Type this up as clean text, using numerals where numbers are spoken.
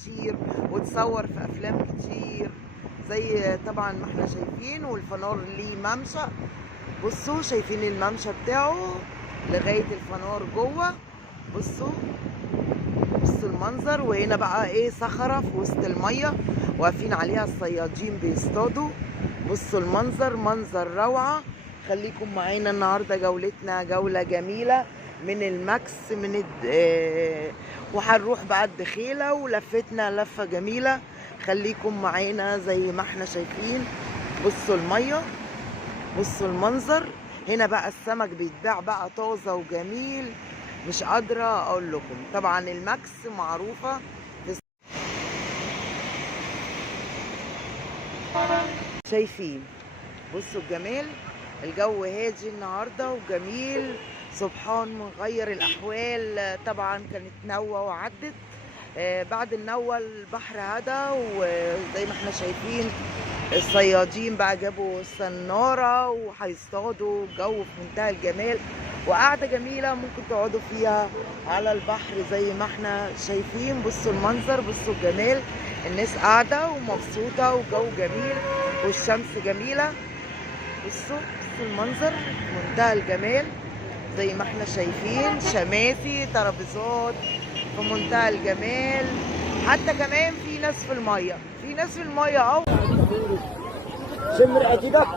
كتير وتصور في افلام كتير زي طبعا ما احنا شايفين. والفنار ليه ممشى، بصوا شايفين الممشى بتاعه لغاية الفنار جوه. بصوا بصوا المنظر. وهنا بقى ايه صخرة في وسط المية واقفين عليها الصيادين بيصطادوا. بصوا المنظر، منظر روعة. خليكم معانا النهاردة، جولتنا جولة جميلة من الماكس وهنروح بقى الدخيلة ولفتنا لفة جميلة. خليكم معانا زي ما احنا شايفين. بصوا المية، بصوا المنظر. هنا بقى السمك بيتباع بقى طازة وجميل، مش قادرة اقول لكم. طبعا الماكس معروفة في شايفين. بصوا الجمال، الجو هادي النهارده وجميل. سبحان مغير الاحوال. طبعا كانت نوة وعدت، بعد النوة البحر هدى. وزي ما احنا شايفين الصيادين بقى جابوا السنارة وهيصطادوا. الجو في منتهى الجمال وقعدة جميلة ممكن تقعدوا فيها على البحر زي ما احنا شايفين. بصوا المنظر، بصوا الجمال. الناس قاعدة ومبسوطة وجو جميل والشمس جميلة. بصوا المنظر منتهى الجمال زي ما احنا شايفين. شماسي، ترابيزات في منتهى الجمال. حتى كمان في ناس في المية، في ناس في المية اهو. شم ريحتك.